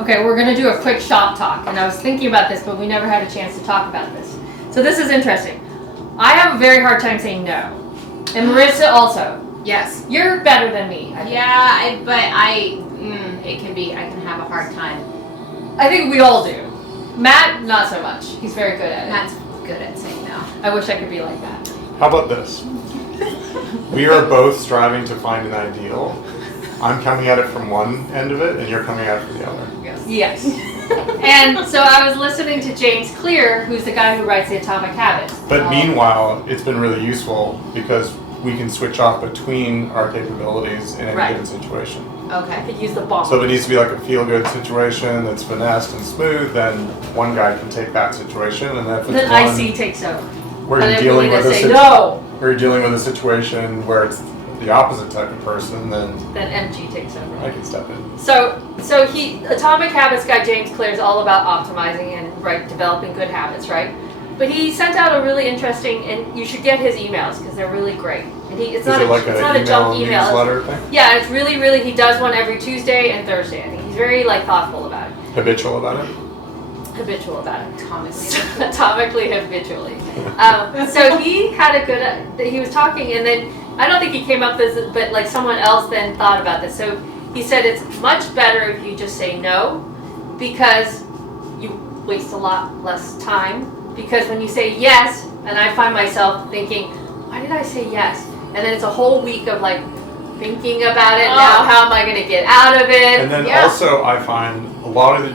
Okay, we're going to do a quick shop talk. And I was thinking about this, but we never had a chance to talk about this. So this is interesting. I have a very hard time saying no. And Marissa also. Yes. You're better than me. It can be, I can have a hard time. I think we all do. Matt, not so much. He's very good at it. Matt's good at saying no. I wish I could be like that. How about this? We are both striving to find an ideal. I'm coming at it from one end of it, and you're coming at it from the other. Yes. And so I was listening to James Clear, who's the guy who writes the Atomic Habits. But meanwhile, it's been really useful because we can switch off between our capabilities in any given situation. Okay. I could use the bomb. So if it needs to be like a feel-good situation that's finessed and smooth, then one guy can take that situation, and if it's then IC takes over. Where you're dealing with Where you're dealing with a situation where it's the opposite type of person, then MG takes over. I can step in. So Atomic Habits guy James Clear is all about optimizing and developing good habits, right? But he sent out a really interesting, and you should get his emails because they're really great. And it's not a junk email. Newsletter thing? Yeah, it's really, he does one every Tuesday and Thursday. I think he's very thoughtful about it. Habitual about it? Habitual about it. Atomically habitually. So he had he was talking, and then I don't think he came up with this, but someone else then thought about this. So he said it's much better if you just say no, because you waste a lot less time. Because when you say yes, and I find myself thinking, why did I say yes? And then it's a whole week of thinking about it. Now, how am I going to get out of it? And then also I find a lot of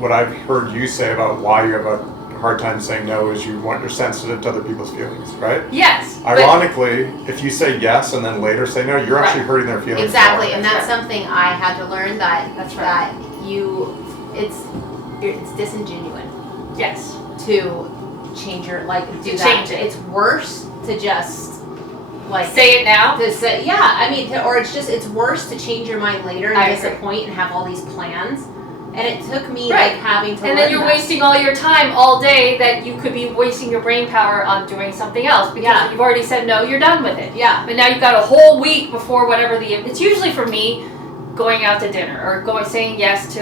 what I've heard you say about why you have a hard time saying no is you're sensitive to other people's feelings, right? Yes. Ironically, if you say yes and then later say no, you're actually hurting their feelings. Exactly, and that's something I had to learn that it's disingenuous. Yes. To change your change it. It's worse to just say it now. To say it's worse to change your mind later and disappoint and have all these plans. And it took me having to. And then you're wasting all your time all day that you could be wasting your brain power on doing something else because you've already said no, you're done with it. Yeah. But now you've got a whole week before whatever it's usually for me going out to dinner or saying yes to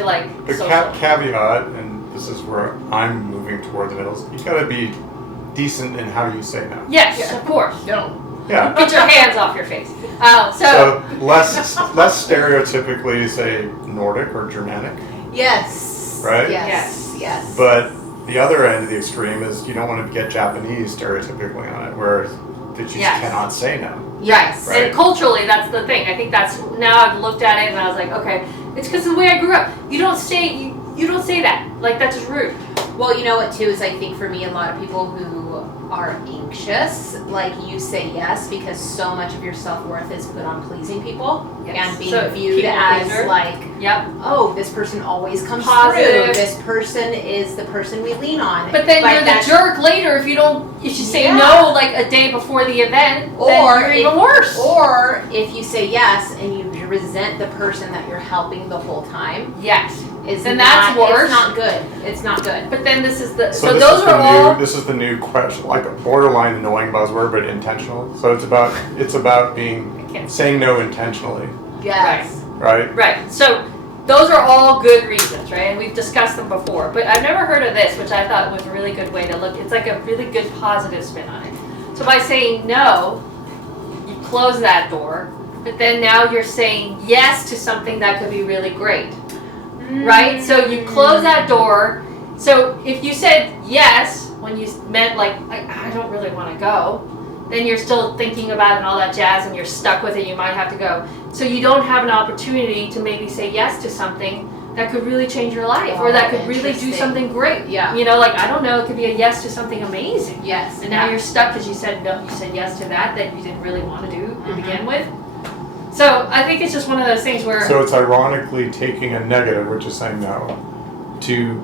social. Caveat, and this is where I'm moving toward the middle. You got to be decent in how you say no. Yes, of course. No. Yeah. Get your hands off your face. So less stereotypically say Nordic or Germanic. Yes. Right? Yes. But the other end of the extreme is you don't want to get Japanese stereotypically on it, where you just cannot say no. Yes. Right? And culturally, that's the thing. I think that's, now I've looked at it and I was like, okay, it's because of the way I grew up. You don't say that. That's just rude. Well, you know what too is I think for me, a lot of people who are anxious, you say yes because so much of your self-worth is put on pleasing people and being viewed as oh, this person always comes through. This person is the person we lean on. But then you're the jerk later if you say no a day before the event, then you're even worse. Or if you say yes and you resent the person that you're helping the whole time. Yes. Then that's worse. It's not good. But then this is the this is the new question, a borderline annoying buzzword, but intentional. So it's about saying no intentionally. Yes. Right. Right. So those are all good reasons, right? And we've discussed them before. But I've never heard of this, which I thought was a really good way to look. It's a really good positive spin on it. So by saying no, you close that door. But then now you're saying yes to something that could be really great. Right? So you close that door. So if you said yes when you meant I don't really want to go, then you're still thinking about it and all that jazz and you're stuck with it, you might have to go. So you don't have an opportunity to maybe say yes to something that could really change your life or that could really do something great. Yeah. I don't know, it could be a yes to something amazing. Yes. And now you're stuck because you said no, you said yes to that you didn't really want to do to begin with. So I think it's just one of those things where. So it's ironically taking a negative, which is saying no, to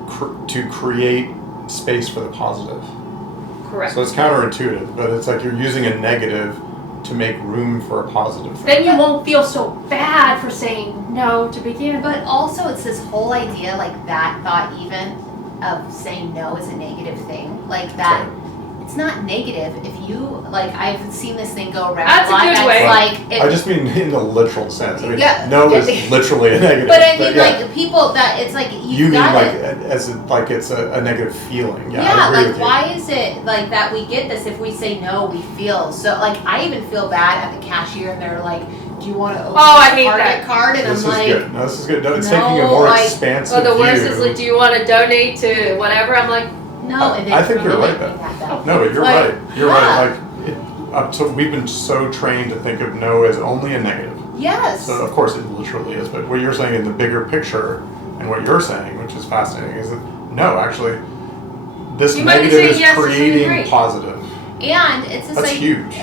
create space for the positive. Correct. So it's counterintuitive, but it's you're using a negative to make room for a positive thing. Then you won't feel so bad for saying no to begin. But also it's this whole idea that thought even of saying no is a negative thing. it's not negative. If you, like, I've seen this thing go around That's a lot. a good That's way. like, I just mean in the literal sense. I mean, Yeah. no is literally a negative. but I mean, yeah. like, people that, it's like, You mean gotta, like it's a negative feeling. Yeah, I yeah, agree like, with you. why is it, like, that we get this? If we say no, we feel, so, like, I even feel bad at the cashier, and they're like, do you want to open I a hate Target that. card? And This I'm is like, good. No, this is good. No, it's no, taking a more like- expansive Or the worst view. is like, do you want to donate to whatever? I'm like, no, and then I think you're really right, think that, though. No, but you're Like, right. You're right. Like, up to we've been so trained to think of no as only a negative. Yes. So of course it literally is. But what you're saying in the bigger picture, and what you're saying, which is fascinating, is that no, actually, this You might be negative saying is yes to something creating great. positive. And it's just That's like, huge.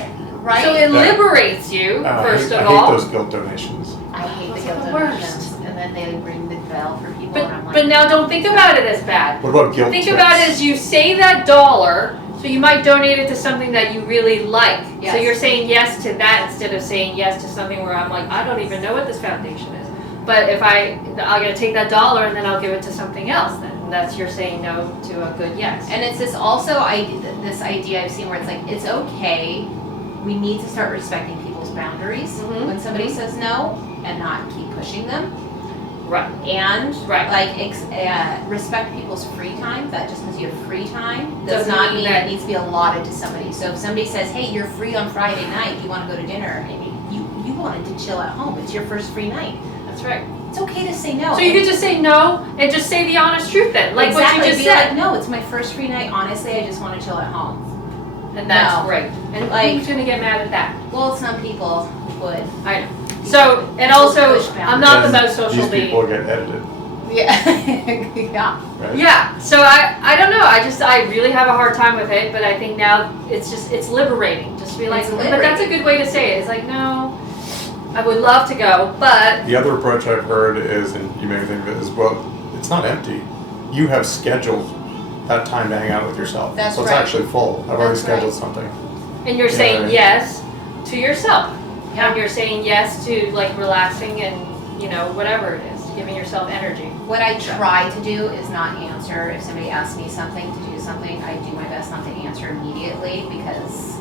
right? so it liberates you, first I of hate all. those guilt donations. I hate the Those guilt are the donations, and then they ring the bell for people, and I'm like, But now don't think about it as bad. What about guilt? Think trips? about it as you save that dollar, so you might donate it to something that you really like. So Yes. you're saying yes to that instead of saying yes to something where I'm like, I don't even know what this foundation is. But if I'm gonna take that dollar and then I'll give it to something else, then that's you're saying no to a good yes. and it's this also this idea I've seen where it's like, it's okay. We need to start respecting people's boundaries Mhm. when somebody says no, and not keep pushing them. Right. And Right. like respect people's free time. That just means you have free time does Doesn't not mean mean that- it needs to be allotted to somebody. So if somebody says, "Hey, you're free on Friday night. Do you want to go to dinner?" and you wanted to chill at home, it's your first free night. That's right. It's okay to say no. So you could just say no and just say the honest truth then, like exactly. what you just Be said. like, no, it's my first free night. Honestly, I just want to chill at home. And that's No. great. And Like- who's gonna get mad at that? Well, some people would. I know. So, and also, Push I'm not the Then most social These being. people get edited, Yeah. Yeah. right? Yeah, so I don't know. I really have a hard time with it, but I think now it's liberating. Just to be like, It's but that's a liberating. good way to say it. It's like, no, I would love to go, but The other approach I've heard is, and you may think of it as well, it's not empty. You have scheduled that time to hang out with yourself. That's so it's right. actually full. I've already That's scheduled right. something. and you're Yeah, saying right. yes to yourself. Yeah. And you're saying yes to like relaxing and whatever it is, giving yourself energy. What I try to do is not answer if somebody asks me something to do something. I do my best not to answer immediately because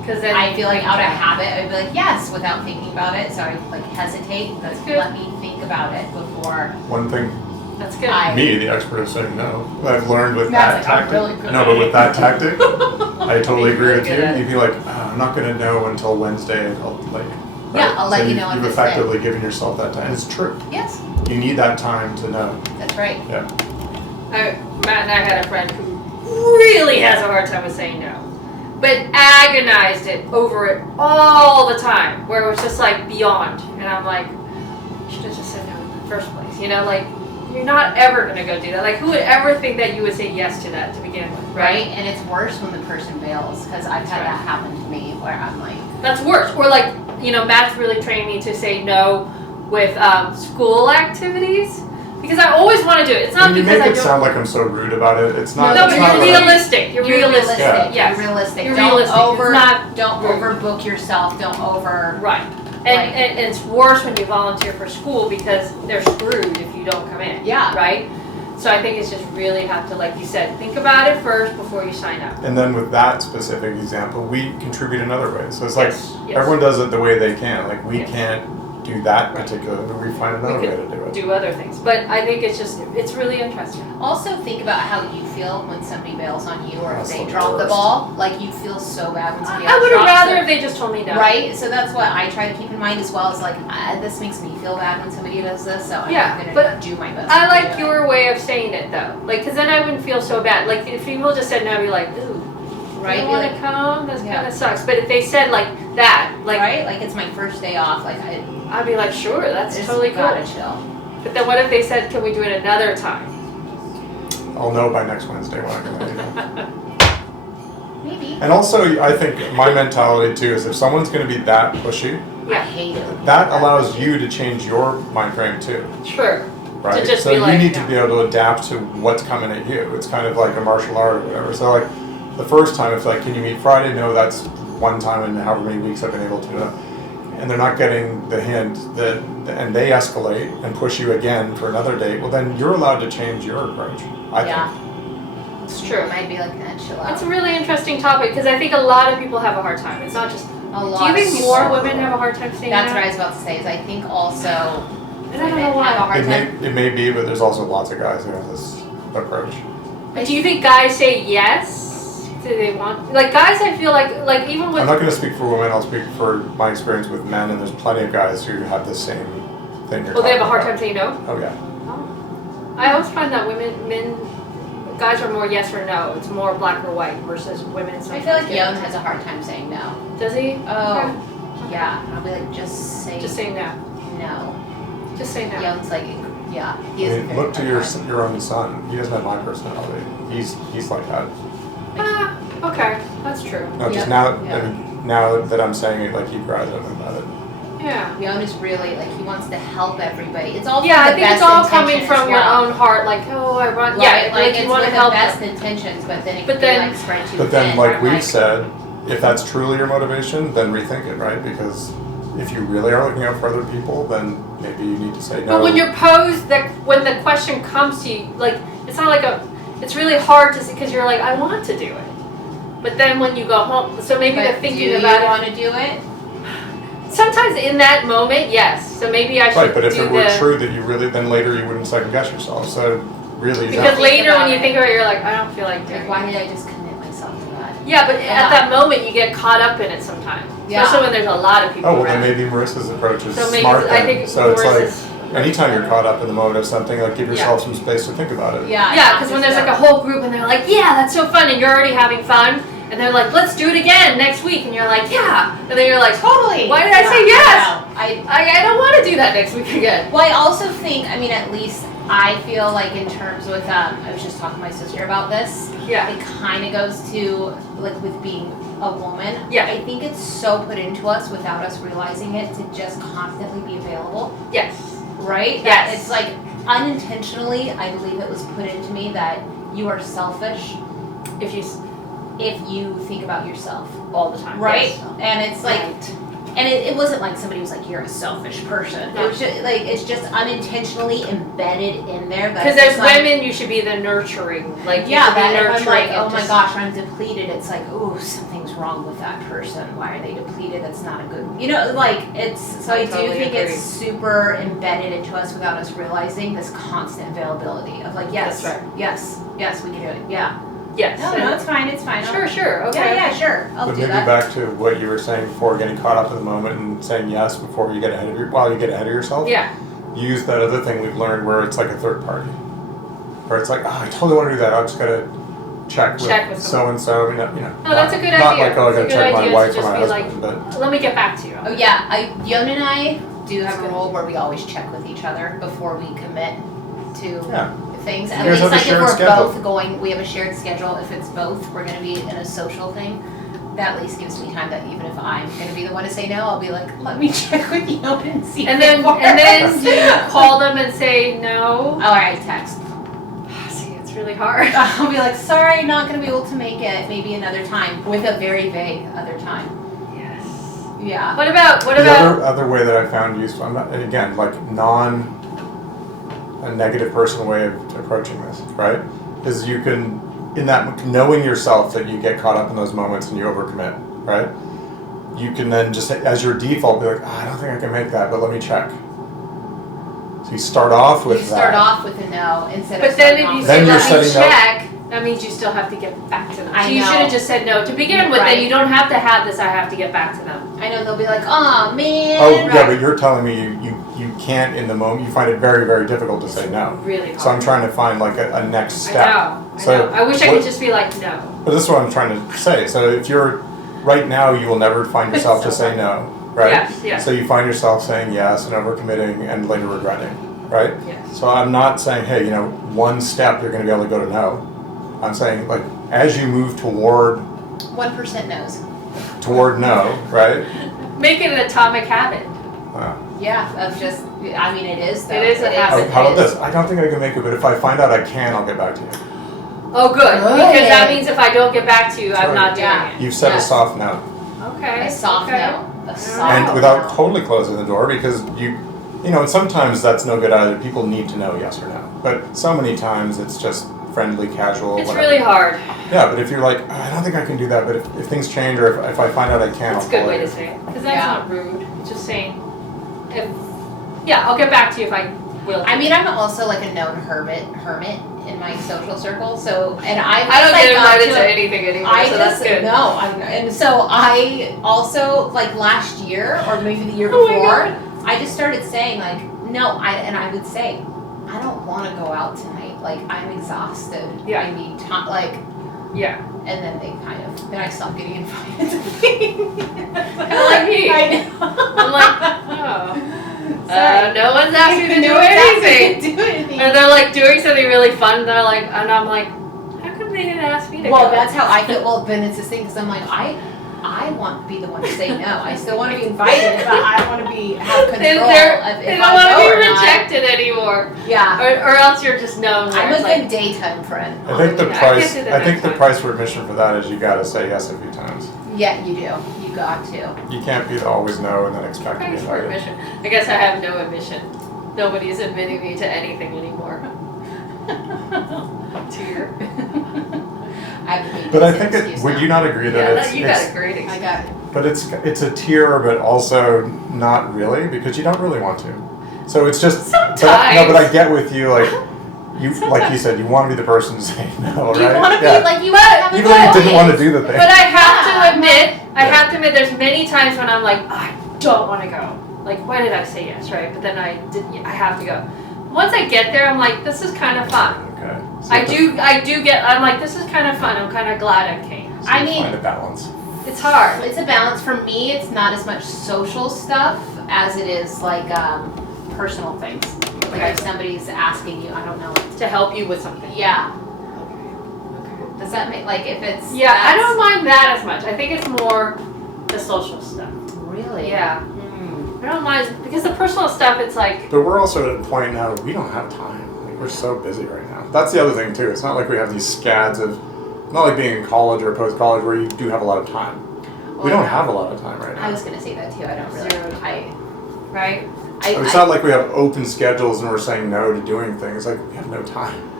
Because then I feel like out of habit I'd be like yes without thinking about it. So I like hesitate. That's good. Let me think about it before. One thing, that's good. me, the expert of saying no, I've learned with That's that like, I'm tactic. really good No, at but it. with that tactic, I totally agree with Really you. good at You'd be like, I'm not going to know until Wednesday. Yeah, I'll let you know on You've this effectively given yourself that time. It's true. Yes, You need that time to know. that's right. Yeah. Matt and I had a friend who really has a hard time with saying no, but agonized it over it all the time, where it was just like beyond. And I'm like, you should have just said no in the first place. Like you're not ever gonna go do that. Like who would ever think that you would say yes to that to begin with, Right, and it's worse when the person bails because I've had That's right. that happen to me where I'm like, That's worse. Or like, Matt's really trained me to say no with school activities because I always want to do it. It's not And you because make I it don't. sound like I'm so rude about it. It's not. No, it's but not you're what I- realistic. You're realistic. Yeah. Yes. You're realistic. You're Don't realistic. over. It's not don't rude. overbook yourself. Don't over. Right. And it's worse when you volunteer for school because they're screwed if you don't come in. Yeah. Right? So I think it's just really have to, like you said, think about it first before you sign up. And then with that specific example, we contribute in other ways. So it's like Yes. everyone does it the way they can. Like we Yes. can't do that Right. particular, but we find another We way could to do it. do other things. But I think it's really interesting. Also, think about how you feel when somebody bails on you or if That's they the drop the worst. ball. Like you feel so bad when somebody I else would have drops rather it. if they just told me no. Right, so that's what I try to keep in mind as well. Is like this makes me feel bad when somebody does this, so I'm Yeah, gonna but do my best. I to like do it. your way of saying it though, like, cause then I wouldn't feel so bad. Like if people just said no, I'd be like, ooh, Right, you be want like- to come? That Yeah. kind of sucks. But if they said like that, like right, like it's my first day off. Like I'd be like, sure, that's just totally cool. gotta chill. But then what if they said, can we do it another time? I'll know by next Wednesday when I'm going to do that. Maybe. And also, I think my mentality too is if someone's going to be that pushy, I hate it. that allows you to change your mind frame too, Sure. right? just So be you like, need no. to be able to adapt to what's coming at you. It's kind of like a martial art or whatever. So like the first time, it's like, can you meet Friday? No, that's one time in however many weeks I've been able to. And they're not getting the hint that, and they escalate and push you again for another date. Well, then you're allowed to change your approach. I Yeah. think. It's true. It might be like, chill out. It's a really interesting topic because I think a lot of people have a hard time. It's not just. A lot. Do you think more women have a hard time saying That's no? what I was about to say. Is I think also. And I don't know why. Have a hard time. It may be, but there's also lots of guys who have this approach. Do you think guys say yes? Do they want like guys? I feel like even with. I'm not going to speak for women. I'll speak for my experience with men, and there's plenty of guys who have the same thing. Well, they have a hard time saying no. Oh yeah. I always find that guys are more yes or no. It's more black or white versus women. I feel like Young has a hard time saying no. Does he? Oh, okay. yeah. I'll be like, just say no. No. Just say no. Young's like, yeah. He I is mean, look to your own son. He doesn't have my personality. He's like that. Okay, that's true. No, just Yeah. I mean, now that I'm saying it, like he cries at me about it. Yeah. Young is really like he wants to help everybody. It's all Yeah, I from the think it's best all coming intention from as your well. own heart. Like, oh, I want. Right, Yeah, like you it's want to with help the best them. intentions, but then it But can be then- like spread too But thin. then, where like I'm we've said, if that's truly your motivation, then rethink it, right? Because if you really are looking out for other people, then maybe you need to say no. But when you're posed, when the question comes to you, like it's not like it's really hard to see because you're like, I want to do it. But then when you go home, so maybe but they're thinking do about you it. want to do it? Sometimes in that moment, yes. So maybe I should right, but if do it were the. true that you really, then later you wouldn't second guess yourself. So really, is Because that, later when you about think about it, you're like, I don't feel like doing Like, it. why did I just commit myself to that? Yeah, but Yeah. at that moment you get caught up in it sometimes. Yeah. Especially when there's a lot of people oh well, around. then maybe Marissa's approach is So maybe smart. I Then. think So it's Marissa's like anytime you're caught up in the moment of something, like give yourself some space to think about it. Yeah. Yeah, because when there's like a whole group and they're like, yeah, that's so fun, and you're already having fun, and they're like, let's do it again next week, and you're like, yeah, and then you're like, Totally. why did I say yes? I I don't want to do that next week again. Well, I also think, I mean, at least I feel like in terms with, I was just talking to my sister about this. Yeah. It kind of goes to, like, with being a woman. Yeah. I think it's so put into us without us realizing it to just constantly be available, Yes. right? That Yes. it's like unintentionally, I believe it was put into me that you are selfish If you if you think about yourself. all the time. Right? Yes. And it's like, and it wasn't like somebody was like, you're a selfish person. No. It was just, like, it's just unintentionally embedded in there. Because as women, you should be the nurturing. Like, you Yeah, should be that if I'm nurturing. like, oh and my just- gosh, I'm depleted, it's like, ooh, something's wrong with that person. Why are they depleted? That's not a good, you know, like, it's, so I do totally think agree. it's super embedded into us without us realizing this constant availability of like, yes, That's right. yes, we can do it, yeah. Yes. No, it's fine, Sure, sure. Okay. Yeah, sure, I'll But do maybe that. back to what you were saying before, getting caught up in the moment and saying yes before you get ahead of while you get ahead of yourself. Yeah. Use that other thing we've learned where it's like a third party, where it's like, oh, I totally want to do that. I just gotta check with so and so. You know. No, that's a good not idea. like, oh, I It's a gotta good check my idea wife to or just my be like, husband, but let me get back to you. Oh yeah, Young and I do have a rule where we always check with each other before we commit to yeah. things. You At guys least have a like if shared we're schedule. both going, we have a shared schedule. If it's both, we're gonna be in a social thing. That at least gives me time that even if I'm gonna be the one to say no, I'll be like, let me check with you and see. And if then it works. do you call them and say no? Oh, alright, text. See, it's really hard. I'll be like, sorry, not gonna be able to make it. Maybe another time with a very vague other time. Yes. Yeah. What about The other way that I found useful, I'm not, and again, like a negative person way of approaching this, right? Is you can, in that, knowing yourself that you get caught up in those moments and you overcommit, right? You can then just, as your default, be like, I don't think I can make that, but let me check. So you start off with You start off with a no instead But of then starting if you off say Then you're let me setting up- check, that means you still have to get back to them. I So you know. should have just said no to begin with. Right. Then you don't have to have this. I have to get back to them. I know they'll be like, oh man. Oh, yeah, Right. but you're telling me you can't in the moment, you find it very, very difficult to say no. Really hard. So I'm trying to find like a next I step. know. So I wish I what- could just be like no. But this is what I'm trying to say. So if you're, right now, you will never find yourself to say no, right? Yes, yes. So you find yourself saying yes and overcommitting and later regretting, right? Yes. So I'm not saying, hey, one step you're going to be able to go to no. I'm saying, like, as you move toward 1% knows. no, right? Make it an atomic habit. Yeah, that's just, I mean, it is though. It is a habit. How about this? I don't think I can make it, but if I find out I can, I'll get back to you. Oh, good. Good. Because that means if I don't get back to you, I'm Right. not doing Yeah. it. You've said a Yes. soft no. Okay. A soft okay. no. A soft And no. without totally closing the door, because and sometimes that's no good either. People need to know yes or no. But so many times it's just, friendly, casual, It's whatever. really hard. Yeah, but if you're like, "Oh, I don't think I can do that, but if things change or if I find out I can, That's a I'll good call way you." to say it. Because that's not rude. It's just saying, I'll get back to you if I will. I mean, I'm also like a known hermit in my social circle. So, and I don't get invited to anything anymore, so that's good. No, and so I also, like last year or maybe the year before, I just started saying like, no, I would say, I don't want to go out tonight. Like, I'm exhausted. Yeah. I need time. Like, yeah. and then then I stopped getting invited to things. Kind of like me. I know. I'm like, no one's asked me to do anything. Or they're like doing something really fun, and I'm like, how come they didn't ask me to go? Well, that's how I feel. Well, then it's this thing because I'm like, I want to be the one to say no. I still want to be invited, but I want to have control of if they don't want to be rejected anymore. Yeah. Or else you're just known. I'm a good daytime friend. I think the I price. can't do I think that the price for admission for that is you got to say yes a few times. Yeah, you do. You got to. You can't be the always no and then expect to be Price for invited. admission. I guess I have no admission. Nobody's admitting me to anything anymore. Tear. But I think would you not agree that you got a great excuse. I got it. But it's a tier, but also not really because you don't really want to. So it's just sometimes. But I get with you like like you said you want to be the person to say no, right? You want to be like you want to have a even though you didn't want to do the thing. But I have to admit, there's many times when I'm like, I don't want to go. Like, why did I say yes, right? But then I have to go. Once I get there, I'm like, this is kind of fun. Okay. So I'm like, this is kind of fun. I'm kind of glad I came. So I mean, find a balance. It's hard. It's a balance. For me, it's not as much social stuff as it is like personal things. Like if somebody's asking you, I don't know, to help you with something. Yeah. Okay. Does that make like if it's I don't mind that as much. I think it's more the social stuff. Really? Yeah. I don't mind because the personal stuff, it's like. But we're also at a point now we don't have time. Like we're so busy right now. That's the other thing too. It's not like we have these scads of, not like being in college or post college where you do have a lot of time. We don't have a lot of time right now. I was gonna say that too. I don't really. Right. It's not like we have open schedules and we're saying no to doing things. Like we have no time.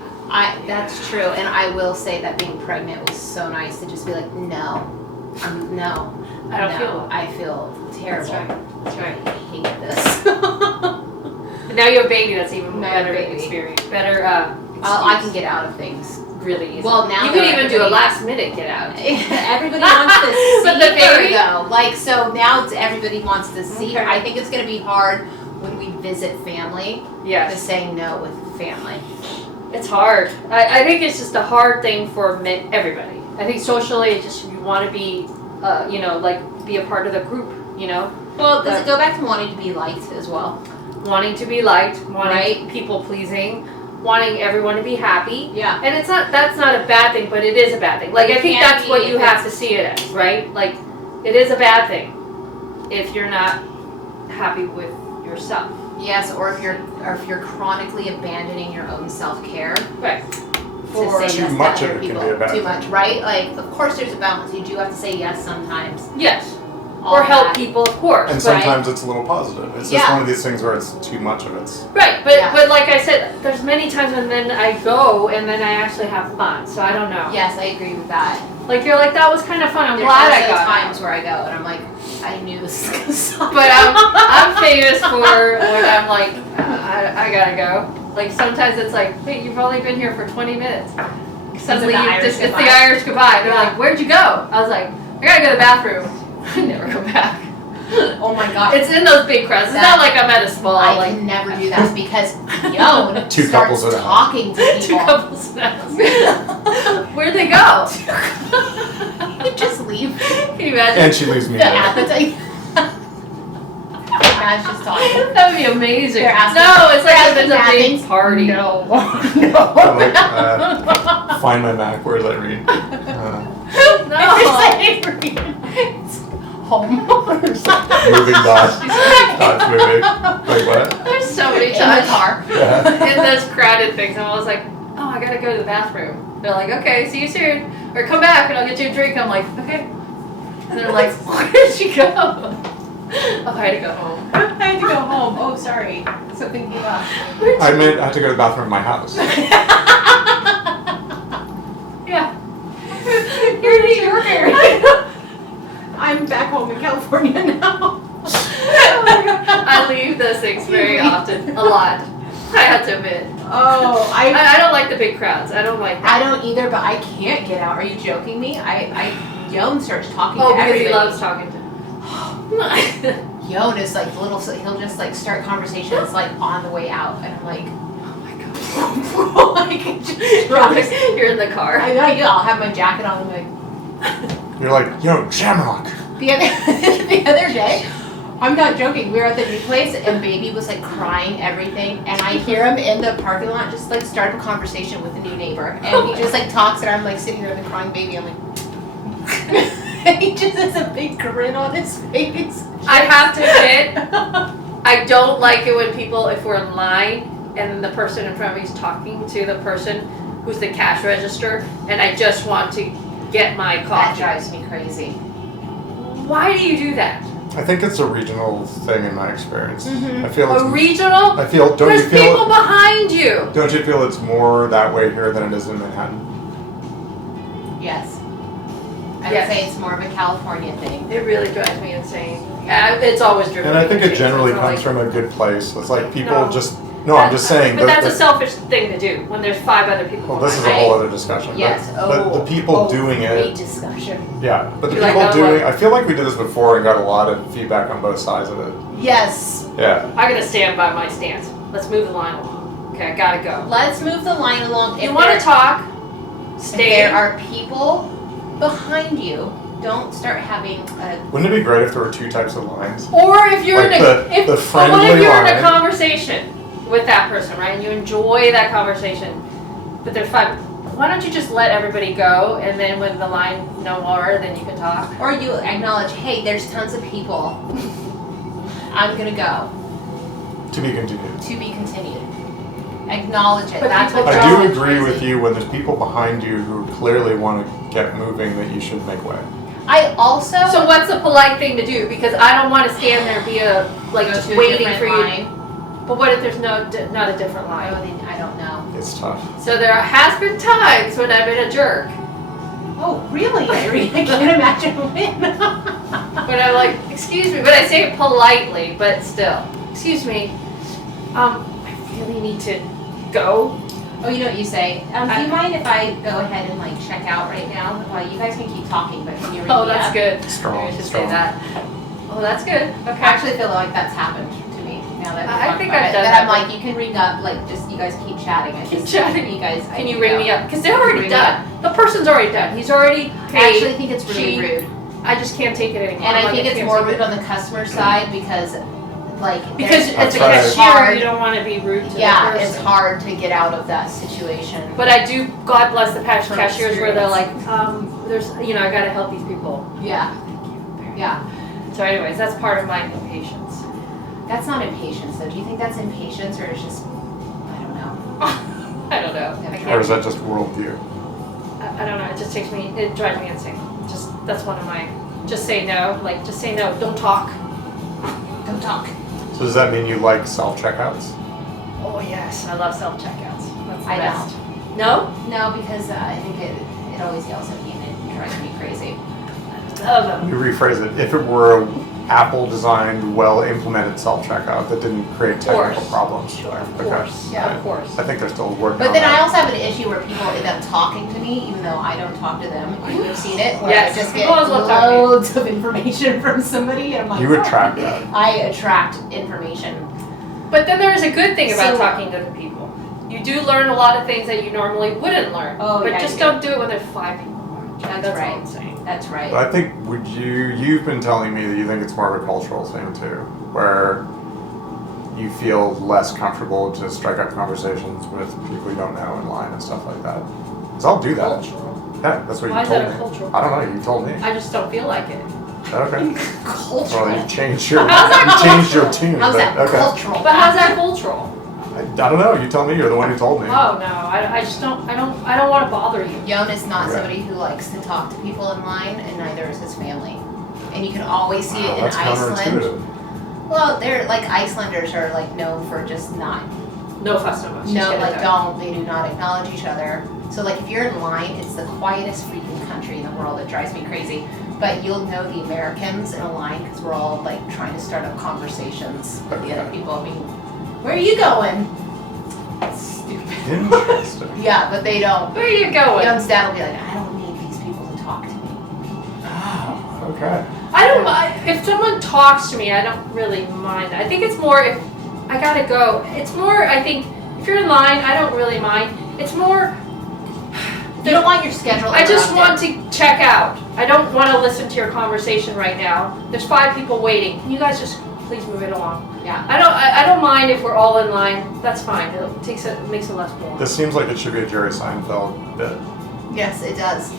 That's true, and I will say that being pregnant was so nice to just be like, no, no. I feel terrible. That's right. I hate this. But now you have a baby. That's even better experience. Better. I can get out of things really easy. Well, now you can even do a last minute get out. Everybody wants to see But the baby though. Like so now everybody wants to see her. Okay. I think it's gonna be hard when we visit family. Yes. To say no with family. It's hard. I think it's just a hard thing for everybody. I think socially, it's just you want to be, like be a part of the group. Well, does it go back to wanting to be liked as well? Wanting to be liked, wanting people pleasing, wanting everyone to be happy. Yeah. And that's not a bad thing, but it is a bad thing. Like, I think that's what you have to see it as, right? Like, it is a bad thing if you're not happy with yourself. Yes, or if you're chronically abandoning your own self-care. Right. To say too yes much to of other it can people. be a bad Too thing. much, right? Like, of course there's a balance. You do have to say yes sometimes. Yes. All Or help that. people, of course. And sometimes it's a little positive. It's just one of these things where it's too much of it. Right, but like I said, there's many times when then I go and then I actually have fun. So I don't know. Yes, I agree with that. Like you're like, that was kind of fun. I'm There's glad I also got times where I go and I'm like, I knew this was gonna suck. But I'm famous for when I'm like, I gotta go. Like sometimes it's like, hey, you've only been here for 20 minutes. Suddenly it's the Irish goodbye. They're like, where'd you go? I was like, I gotta go to the bathroom. I never go back. Oh my god. It's in those big crowds. It's not like I'm at a small. I can never do that because Yon Two starts couples talking to people. Two couples now. Where'd they go? Just leave. Can you imagine? And she leaves me The there. appetite. As she's talking. That would be amazing. They're asking- No, it's like they're there's a asking big party. No. I'm like, find my Mac. Where's Irene? No. It's home. Moving dots. Dots moving. Like what? There's so many In the times car. Yeah. in those crowded things. I'm always like, oh, I gotta go to the bathroom. They're like, okay, see you soon. Or come back and I'll get you a drink. I'm like, okay. And they're like, where did she go? Oh, I had to go home. I had to go home. Oh, sorry. Something came up. I had to go to the bathroom in my house. I'm back home in California now. I leave those things very often, a lot. I have to admit. Oh, I don't like the big crowds. I don't like that. I don't either, but I can't get out. Are you joking me? Yon starts talking to because everybody. he loves talking to Yon is like he'll just like start conversations like on the way out, and I'm like, oh my god. You're in the car. I know, yeah, I'll have my jacket on. I'm like, You're like, yo, Shamrock. the other day, I'm not joking. We were at the new place, and baby was like crying everything, and I hear him in the parking lot just like start a conversation with a new neighbor, and he just like talks, and I'm like sitting there with the crying baby. I'm like, and he just has a big grin on his face. I have to admit, I don't like it when people, if we're in line and the person in front of me is talking to the person who's the cash register, and I just want to get my That coffee. drives me crazy. Why do you do that? I think it's a regional thing in my experience. Mhm. I feel A regional? don't There's you feel people behind you. don't you feel it's more that way here than it is in Manhattan? Yes. I Yes. would say it's more of a California thing. It really drives me insane. It's always driven And I me think insane. it generally It's not comes like- from a good place. It's like people No. I'm just saying. But that's a selfish thing to do when there's 5 other people. Well, this is a behind. whole other discussion. Yes. But the people doing Great it, discussion. yeah. But the You like people that doing, one? I feel like we did this before and got a lot of feedback on both sides of it. Yes. Yeah. I'm gonna stand by my stance. Let's move the line along. Okay, I gotta go. Let's move the line along. If you want to talk, if stay. there are people behind you, don't start having a. Wouldn't it be great if there were 2 types of lines? Or if you're Like in a, the if, but what friendly if you're in line. a conversation with that person, right? And you enjoy that conversation, but there's 5. Why don't you just let everybody go, and then when the line no more, then you can talk. Or you acknowledge, hey, there's tons of people. I'm gonna go. To be continued. To be continued. Acknowledge it. But That's people what I drives do me agree with crazy. you when there's people behind you who clearly want to get moving that you should make way. I also So what's the polite thing to do? Because I don't want to stand there and be like go just to a waiting different for you. line. But what if there's not a different line? I don't know. It's tough. So there has been times when I've been a jerk. Oh, really, Irene? I can't imagine when. But I'm like, excuse me, but I say it politely, but still, excuse me, I really need to go. Oh, you know what you say? Do you mind if I go ahead and like check out right now? Well, you guys can keep talking, but can you read Oh, me that's up? good. Strong, Maybe I should strong. say that. Oh, that's good. I Okay. actually feel like that's happened to me now that I we're think talking I've about done it. that. I'm like, you can ring up, like, just you guys keep chatting. Keep chatting. You guys, Can you ring me up? Because they're already done. The person's already done. He's already I paid. actually think it's really She- rude, I just can't take it anymore. and I Like, think it's can't more take rude it. on the customer side because, like, Because there's- as a That's right. cashier, you don't want to be rude to the yeah, person. it's hard to get out of that situation. But I do, God bless the From cashiers where they're like, experience. there's, I gotta help these people. Yeah, yeah. So anyways, that's part of my impatience. That's not impatience, though. Do you think that's impatience, or it's just, I don't know. I don't know. I Or can't. is that just worldview? I don't know. It just it drives me insane. That's one of my, just say no. Like, just say no. Don't talk. Don't talk. So does that mean you like self-checkouts? Oh yes, I love self-checkouts. That's the I best. No? No, because I think it always yells at me and it drives me crazy. Love Let them. me rephrase it. If it were a Apple-designed, well-implemented self-checkout that didn't create technical course. problems. Sure, of Okay. course. Yeah. Of course. I think they're still working But on then I that. also have an issue where people end up talking to me, even though I don't talk to them. You've seen it, where Yes, I just get people always love talking to you. loads of information from somebody, and I'm like, You "Oh." attract that. I attract information. But then there is a good thing about So- talking to the people. You do learn a lot of things that you normally wouldn't learn. Oh, but yeah, just you do. don't do it when there's 5 people. That's That's right. all I'm saying. That's right. But I think you've been telling me that you think it's more of a cultural thing too, where you feel less comfortable to strike up conversations with people you don't know in line and stuff like that. Because I'll do that. Cultural. Yeah, that's what Why you is told that a me. cultural? I don't know. You told me. I just don't feel like it. Okay. Cultural. Well, you changed your How's that you changed your tune. How's but, that okay. cultural? But how's that cultural? I don't know. You tell me. You're the one who told me. Oh no, I just don't. I don't want to bother you. Yon is not Yeah. somebody who likes to talk to people in line, and neither is his family. And you can always see Wow, it in that's Iceland. counterintuitive. Well, they're like Icelanders are like known for just not No fuss, no fuss. no like they do not acknowledge each other. So like if you're in line, it's the quietest freaking country in the world. It drives me crazy. But you'll know the Americans in a line because we're all like trying to start up conversations with the other people. I mean, where are you going? Stupid. Interesting. Yeah, but they don't. Where are you going? Young's dad will be like, I don't need these people to talk to me. Oh, okay. I don't mind. If someone talks to me, I don't really mind. I think it's more if I gotta go. It's more, I think, if you're in line, I don't really mind. It's more, You don't want your schedule. I just want interrupted. to check out. I don't want to listen to your conversation right now. There's 5 people waiting. Can you guys just please move it along? Yeah. I don't mind if we're all in line. That's fine. It makes it less boring. This seems like it should be a Jerry Seinfeld bit. Yes, it does.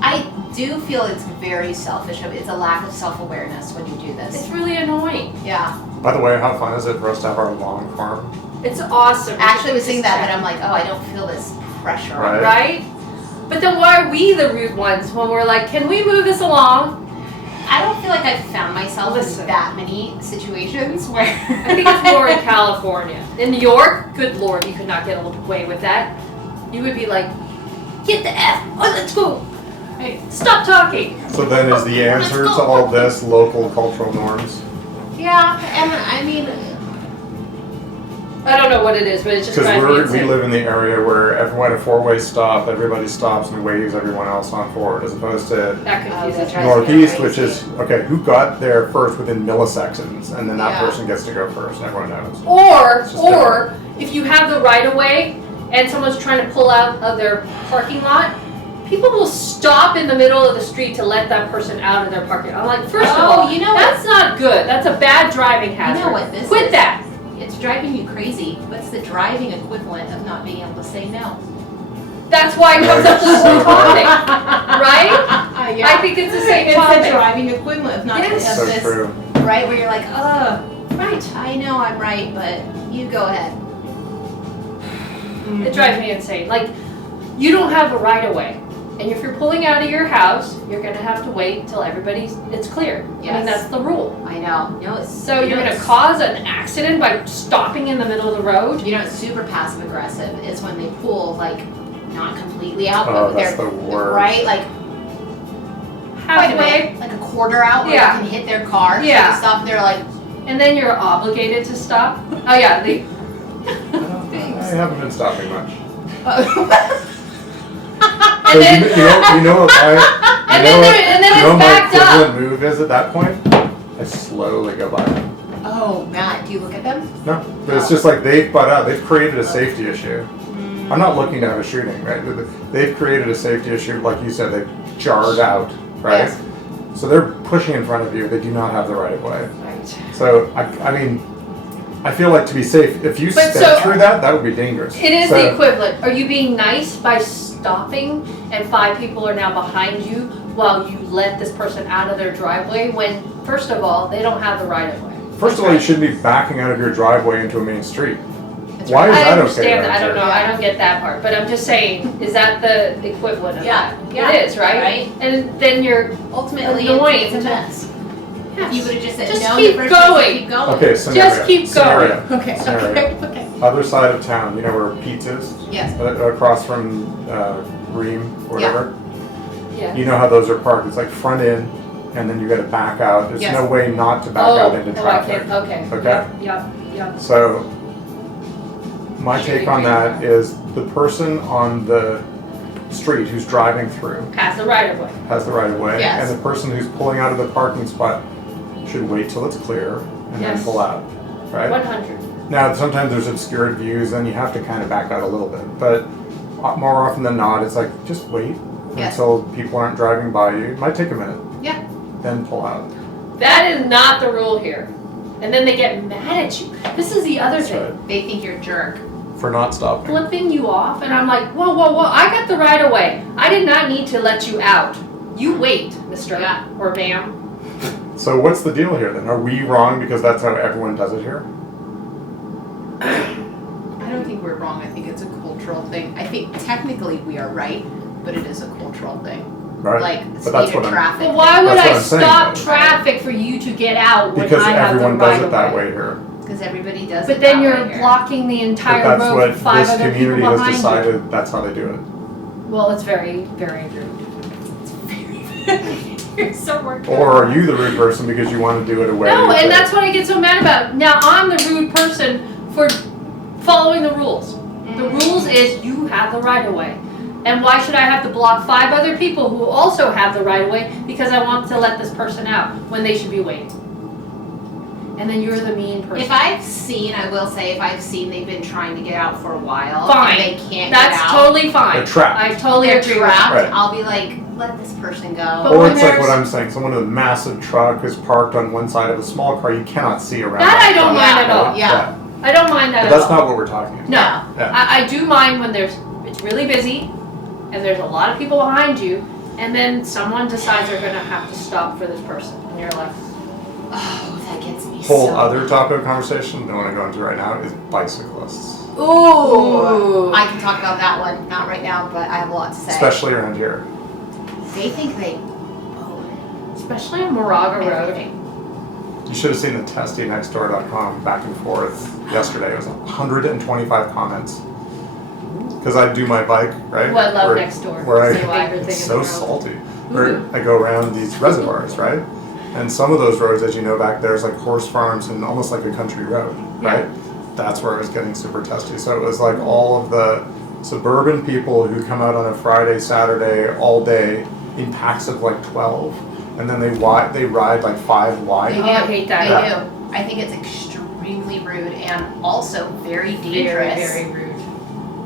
I do feel it's very selfish. It's a lack of self-awareness when you do It's this. really annoying. Yeah. By the way, how fun is it for us to have our long form? It's awesome. Actually, I was thinking that, but I'm like, oh, I don't feel this pressure. Right. Right? But then why are we the rude ones when we're like, can we move this along? I don't feel like I've found myself Listen. in that many situations where I think it's more in California. In New York, good lord, you could not get away with that. You would be like, get the F, oh, let's go. Hey, stop talking. So then is the answer Let's to go. all this local cultural norms? Yeah, and I mean, I don't know what it is, but it just Because drives me we insane. live in the area where everyone at a 4-way stop, everybody stops and waves everyone else on forward, as opposed to That confuses that's me. right. Northeast, which is, okay, who got there first within milliseconds, and then that Yeah. person gets to go first, and everyone knows. Or It's just if you have the right of way and someone's trying to pull out of their parking lot, people will stop in the middle of the street to let that person out of their parking lot. I'm like, first of all, you know that's not good. That's a bad driving hazard. You know what this Quit is? that. It's driving you crazy. What's the driving equivalent of not being able to say no? That's why it comes up to the same topic, right? Yeah. I think it's the same It's the topic. driving equivalent of not Yes. of So this, true. right? Where you're like, Right. I know I'm right, but you go ahead. It drives me insane. Like, you don't have a right of way. And if you're pulling out of your house, you're gonna have to wait till it's clear. I Yes. mean, that's the rule. I know. No, it's So you're gonna cause an accident by stopping in the middle of the road? You know, it's super passive aggressive is when they pull like not completely out, Oh, but that's they're the worst. right, like quite a Halfway. bit, like a quarter out where Yeah. they can hit their car. Yeah. So they stop. They're like, And then you're obligated to stop? Oh yeah, I haven't been stopping much. and So then, you know what and then you know it's what my backed up. equivalent move is at that point? I slowly go by them. oh, Matt, do you look at them? No, but it's just like they've butt out. They've created a safety issue. I'm not looking to have a shooting, right? They've created a safety issue, like you said. They've jarred out, right? Yes. So they're pushing in front of you. They do not have the right of way. Right. So I mean, I feel like to be safe, if you But step so- through that would be dangerous. It is So- the equivalent. Are you being nice by stopping and 5 people are now behind you while you let this person out of their driveway when, first of all, they don't have the right of way? First of all, you shouldn't be backing out of your driveway into a main street. That's Why right. is I that okay? understand that. I don't around know. here? I don't get that part. But I'm just saying, is that the equivalent of Yeah. that? Yeah. It is, right? Right. And then you're Ultimately, Annoying it's a to- mess. If you would have just said Just no, keep the first place, going. keep going. Okay, scenario. Just keep Scenario. Okay. Scenario. Okay. Okay. Other side of town, you know where Pizza's? Yes. Across from Ream or whatever. yeah. You know how those are parked. It's like front in, and then you got to back out. There's Yes. no way not to back out into traffic. Okay. Okay. Yep. So my take on that is the person on the street who's driving through Has the right of way. has the right of way, Yes. and the person who's pulling out of the parking spot should wait till it's clear and Yes. then pull out. Right? 100. Now, sometimes there's obscured views, and you have to kind of back out a little bit. But more often than not, it's like just wait Yes. until people aren't driving by you. It might take a minute. Yeah. Then pull out. That is not the rule here. And then they get mad at you. This is the other That's thing. right. They think you're a jerk. For not stopping. Flipping you off, and I'm like, whoa, I got the right of way. I did not need to let you out. You wait, mister Yeah. or ma'am. So what's the deal here then? Are we wrong because that's how everyone does it here? I don't think we're wrong. I think it's a cultural thing. I think technically we are right, but it is a cultural thing. Right? Like But that's speed what of I'm- traffic. Well, why would That's what I I'm saying, stop though. traffic for you to get out when Because I have the everyone right does it of that way? way here. Because everybody does it But then that you're way here. blocking the But entire that's road what with 5 this other people community has behind you. decided that's how they do it. Well, it's very, very rude. You're so worked Or are you the rude person because you want to do it away? No, and but- that's what I get so mad about. Now I'm the rude person for following the rules. The rules is you have the right of way. And why should I have to block 5 other people who also have the right of way because I want to let this person out when they should be waiting? And then you're the mean person. If I've seen, I will say, if I've seen they've been trying to get out for a while Fine. and they can't That's get out, totally fine. They're trapped. I totally they're agree with trapped, Right. I'll be like, let this person go. But Or when it's like there's- what I'm saying, someone with a massive truck is parked on one side of a small car, you cannot see around That I don't truck. mind at all. Yeah. I don't mind that But at that's all. not what we're talking about. No. Yeah. I do mind when it's really busy and there's a lot of people behind you and then someone decides they're gonna have to stop for this person and you're like, Oh, that gets me Whole so. other topic of conversation I don't want to go into right now is bicyclists. Ooh. I can talk about that one, not right now, but I have a lot to say. Especially around here. They think they own especially on Moraga Road. everything. You should have seen the testynextdoor.com back and forth yesterday. It was 125 comments. Because I do my bike, right? What love Where- next door? Where I, Say my favorite thing it's in so the world. salty. Where I go around these reservoirs, right? And some of those roads, as you know, back there is like horse farms and almost like a country road, right? That's where it was getting super testy. So it was like all of the suburban people who come out on a Friday, Saturday, all day in packs of like 12. And then they ride like 5 wide. They do. I hate that. They Yeah. do. I think it's extremely rude and also very Very, dangerous. very rude.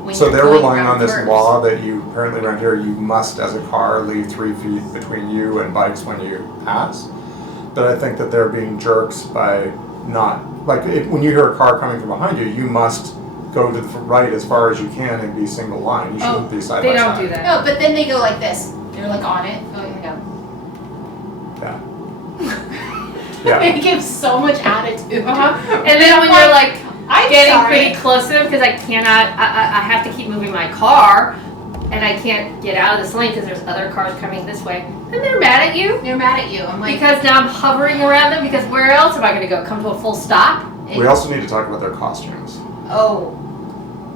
When So you're they're going relying around on this curves. law that you apparently around here, you must as a car leave 3 feet between you and bikes when you pass. But I think that they're being jerks by not, like when you hear a car coming from behind you, you must go to the right as far as you can and be single line. You shouldn't be side They by don't side. do that. No, but then they go like this. They're like on it. Oh, yeah. Yeah. Yeah. They give so much attitude. And then when you're like I'm getting sorry. pretty close to them because I have to keep moving my car and I can't get out of this lane because there's other cars coming this way. And they're mad at you They're mad at you. I'm like, because now I'm hovering around them because where else am I going to go? Come to a full stop? We also need to talk about their costumes. oh.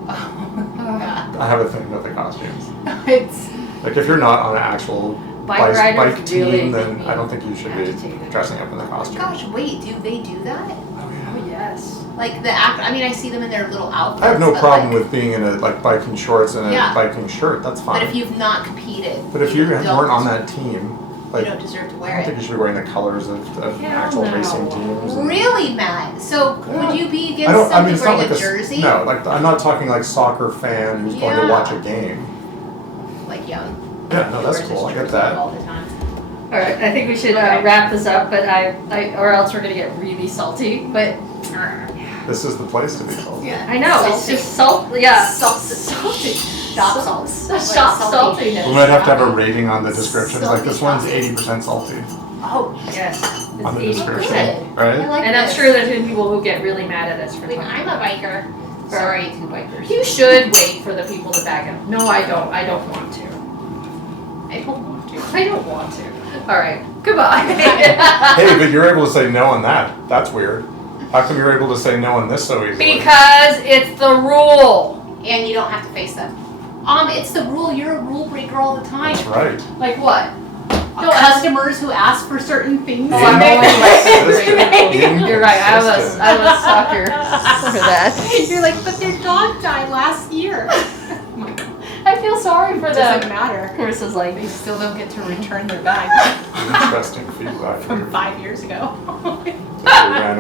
Oh. I have a thing about the costumes. It's Like if you're not on an actual Bike riders bike really team, make then me I don't think you should be agitated. dressing up in the costume. gosh, wait, do they do that? Oh, yeah. Oh, yes. Like the act. I mean, I see them in their little outfits. I have no but problem like, with being in a like biking shorts and a Yeah. biking shirt. That's fine. But if you've not competed, But if you don't weren't on deserve- that team, you like don't deserve to I wear don't it. think you should be wearing the colors of Hell actual no. racing teams. and- Really, Matt? So Yeah. would you be I against don't. I mean, somebody it's not wearing like a jersey? No, like I'm not talking like soccer fan who's going to Yeah. watch a game. Like young. Yeah, no, He that's wears cool. I his get jersey that. all the time. All right, I think we should Right. wrap this up, but or else we're gonna get really salty. But This is the place to be called. Yeah. I know it's Salty. just salt. Yeah, Salty. Shop salt. Shop saltiness. We might have to have a rating on the descriptions. Like this one's Salty. 80% salty Oh, Yes, on the it's 80%. description, I right? like And I'm this. sure there's been people who get really mad at us for Like, talking. I'm a biker. Sorry, 2 bikers. You should wait for the people to back up. No, I don't. I don't want to. I don't want to. I don't want to. All right. Goodbye. Hey, but you're able to say no on that. That's weird. How come you're able to say no on this so easily? Because it's the rule. And you don't have to face them. It's the rule. You're a rule breaker all the time. That's right. Like what? No, Customers who ask for certain things. Oh, I'm always Inconsistent. You're right. I was Inconsistent. sucker for that. You're like, but their dog died last year. I feel sorry for It doesn't them. matter. Versus like. They still don't get to return their bag Interesting feedback. from 5 years ago. Ran